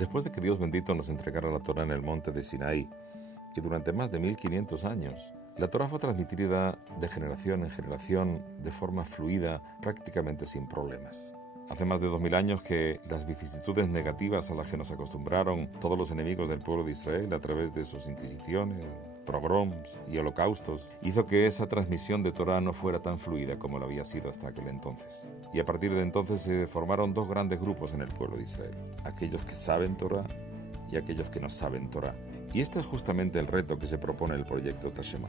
Después de que Dios bendito nos entregara la Torá en el monte de Sinaí, y durante más de 1500 años, la Torá fue transmitida de generación en generación de forma fluida, prácticamente sin problemas. Hace más de 2000 años que las vicisitudes negativas a las que nos acostumbraron todos los enemigos del pueblo de Israel a través de sus inquisiciones, pogroms y holocaustos, hizo que esa transmisión de Torá no fuera tan fluida como lo había sido hasta aquel entonces. Y a partir de entonces se formaron dos grandes grupos en el pueblo de Israel: aquellos que saben Torá y aquellos que no saben Torá. Y este es justamente el reto que se propone el proyecto Teshema: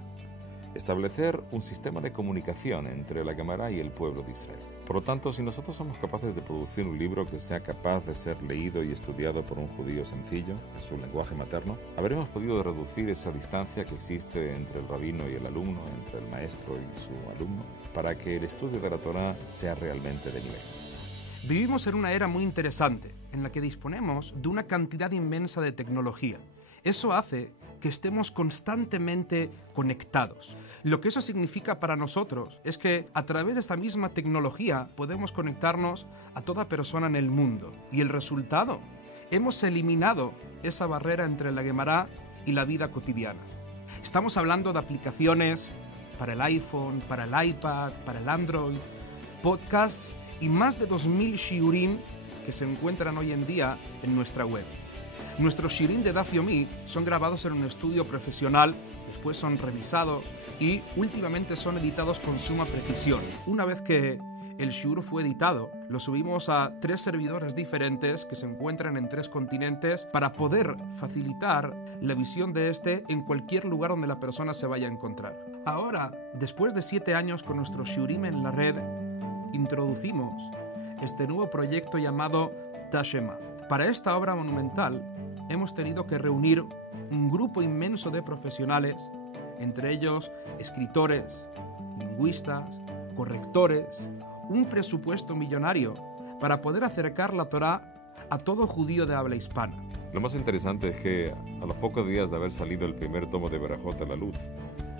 establecer un sistema de comunicación entre la Gemara y el pueblo de Israel. Por lo tanto, si nosotros somos capaces de producir un libro que sea capaz de ser leído y estudiado por un judío sencillo, en su lenguaje materno, habremos podido reducir esa distancia que existe entre el rabino y el alumno, entre el maestro y su alumno, para que el estudio de la Torá sea realmente de nivel. Vivimos en una era muy interesante, en la que disponemos de una cantidad inmensa de tecnología. Eso hace que estemos constantemente conectados. Lo que eso significa para nosotros es que a través de esta misma tecnología podemos conectarnos a toda persona en el mundo. Y el resultado, hemos eliminado esa barrera entre la Gemara y la vida cotidiana. Estamos hablando de aplicaciones para el iPhone, para el iPad, para el Android, podcasts y más de 2000 shiurim que se encuentran hoy en día en nuestra web. Nuestros shiurim de Daf Yomi son grabados en un estudio profesional, después son revisados y últimamente son editados con suma precisión. Una vez que el shiur fue editado, lo subimos a 3 servidores diferentes que se encuentran en 3 continentes para poder facilitar la visión de este en cualquier lugar donde la persona se vaya a encontrar. Ahora, después de 7 años con nuestros shiurim en la red, introducimos este nuevo proyecto llamado Teshema. Para esta obra monumental hemos tenido que reunir un grupo inmenso de profesionales, entre ellos escritores, lingüistas, correctores, un presupuesto millonario para poder acercar la Torá a todo judío de habla hispana. Lo más interesante es que a los pocos días de haber salido el primer tomo de Berajot a la luz,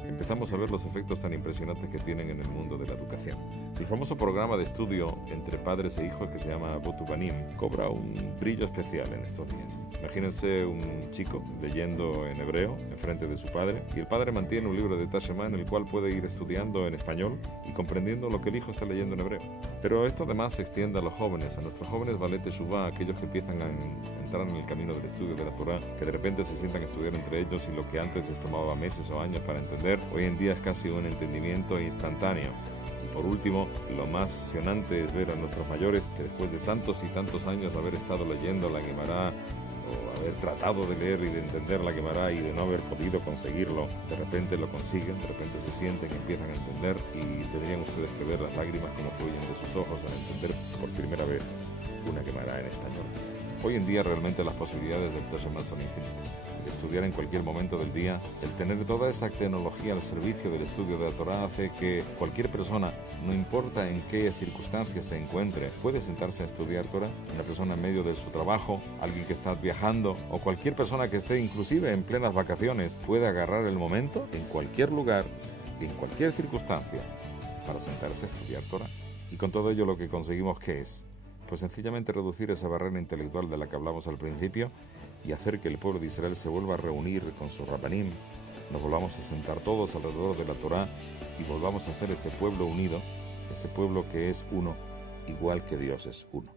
empezamos a ver los efectos tan impresionantes que tienen en el mundo de la educación. El famoso programa de estudio entre padres e hijos que se llama Botubanim cobra un brillo especial en estos días. Imagínense un chico leyendo en hebreo en frente de su padre, y el padre mantiene un libro de Teshema en el cual puede ir estudiando en español y comprendiendo lo que el hijo está leyendo en hebreo. Pero esto además se extiende a los jóvenes, a nuestros jóvenes Balet Teshuvá, aquellos que empiezan a entrar en el camino del estudio de la Torá, que de repente se sientan a estudiar entre ellos y lo que antes les tomaba meses o años para entender, hoy en día es casi un entendimiento instantáneo. Y por último, lo más emocionante es ver a nuestros mayores que después de tantos y tantos años de haber estado leyendo la Gemara, o haber tratado de leer y de entender la Gemara y de no haber podido conseguirlo, de repente lo consiguen, de repente se sienten, empiezan a entender, y tendrían ustedes que ver las lágrimas como fluyen de sus ojos al entender por primera vez una Gemara en español. Hoy en día realmente las posibilidades del Teshema son infinitas. El estudiar en cualquier momento del día, el tener toda esa tecnología al servicio del estudio de la Torá hace que cualquier persona, no importa en qué circunstancias se encuentre, puede sentarse a estudiar Torá. Una persona en medio de su trabajo, alguien que está viajando o cualquier persona que esté inclusive en plenas vacaciones puede agarrar el momento en cualquier lugar, en cualquier circunstancia, para sentarse a estudiar Torá. Y con todo ello lo que conseguimos, ¿qué es? Pues sencillamente reducir esa barrera intelectual de la que hablamos al principio y hacer que el pueblo de Israel se vuelva a reunir con su Rabbanim, nos volvamos a sentar todos alrededor de la Torá y volvamos a ser ese pueblo unido, ese pueblo que es uno, igual que Dios es uno.